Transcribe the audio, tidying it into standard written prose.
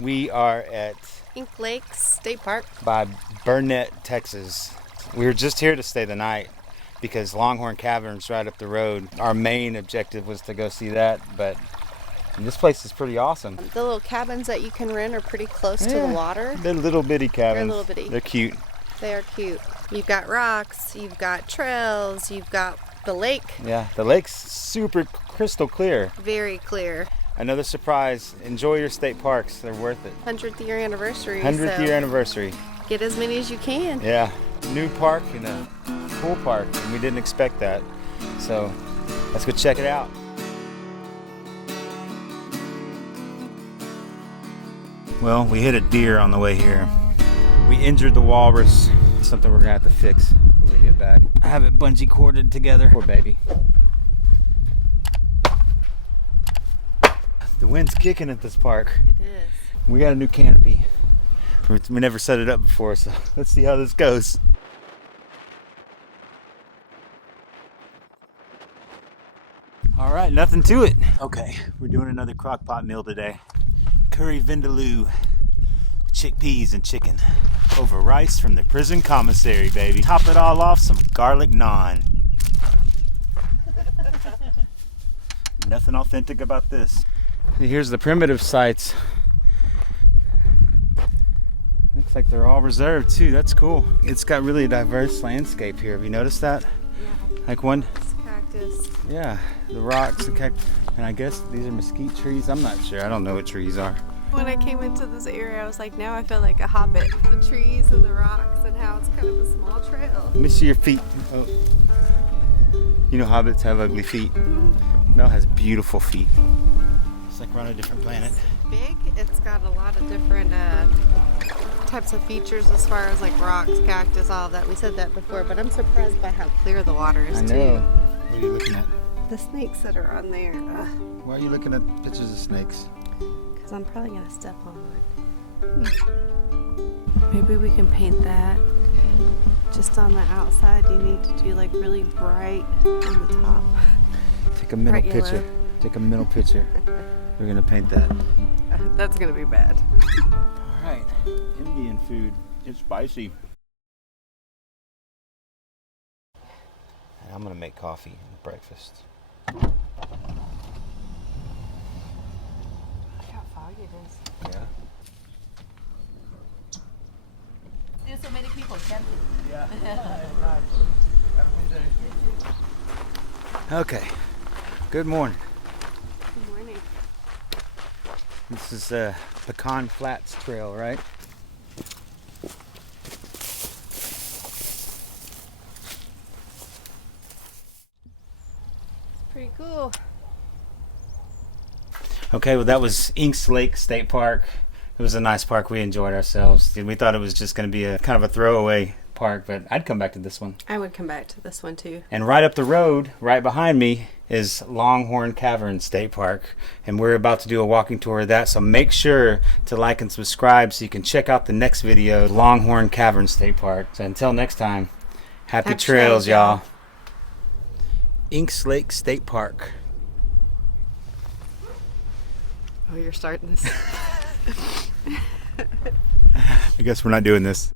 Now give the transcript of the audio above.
We are at Ink Lake State Park by Burnett, Texas. We were just here to stay the night because Longhorn Cavern's right up the road. Our main objective was to go see that, but this place is pretty awesome. The little cabins that you can rent are pretty close to the water. They're little bitty cabins. They're little bitty. They're cute. They are cute. You've got rocks, you've got trails, you've got the lake. Yeah, the lake's super crystal clear. Very clear. Another surprise. Enjoy your state parks. They're worth it. 100th year anniversary. 100th year anniversary. Get as many as you can. Yeah. New park and a pool park, and we didn't expect that. So let's go check it out. Well, we hit a deer on the way here. We injured the walrus. Something we're gonna have to fix when we get back. I have it bungee corded together. Poor baby. The wind's kicking at this park. It is. We got a new canopy. We never set it up before, so let's see how this goes. All right, nothing to it. Okay, we're doing another crock pot meal today. Curry vindaloo, chickpeas and chicken over rice from the prison commissary, baby. Top it all off, some garlic naan. Nothing authentic about this. Here's the primitive sites. Looks like they're all reserved too. That's cool. It's got really a diverse landscape here. Have you noticed that? Yeah. Like one? It's cactus. Yeah, the rocks, the cactus. And I guess these are mesquite trees. I'm not sure. I don't know what trees are. When I came into this area, I was like, now I feel like a hobbit. The trees and the rocks and how it's kind of a small trail. Let me see your feet. Oh. You know hobbits have ugly feet. Mel has beautiful feet. It's like we're on a different planet. Big. It's got a lot of different types of features as far as like rocks, cactus, all of that. We said that before, but I'm surprised by how clear the water is I know. too. What are you looking at? The snakes that are on there. Why are you looking at pictures of snakes? Because I'm probably gonna step on one. Maybe we can paint that just on the outside. You need to do like really bright on the top. Take a middle Bright picture. yellow. Take a middle picture. We're gonna paint that. That's gonna be bad. All right, Indian food. It's spicy. I'm gonna make coffee and breakfast. Look how foggy it is. Yeah. Still so many people camping. Yeah. Okay. Good morning. Good morning. This is Pecan Flats Trail, right? Pretty cool. Okay, well that was Inks Lake State Park. It was a nice park. We enjoyed ourselves. We thought it was just going to be a kind of a throwaway park, but I'd come back to this one. I would come back to this one too. And right up the road, right behind me, is Longhorn Cavern State Park. And we're about to do a walking tour of that, so make sure to like and subscribe so you can check out the next video, Longhorn Cavern State Park. So until next time, happy trails, y'all. Inks Lake State Park. Oh, you're starting this. I guess we're not doing this.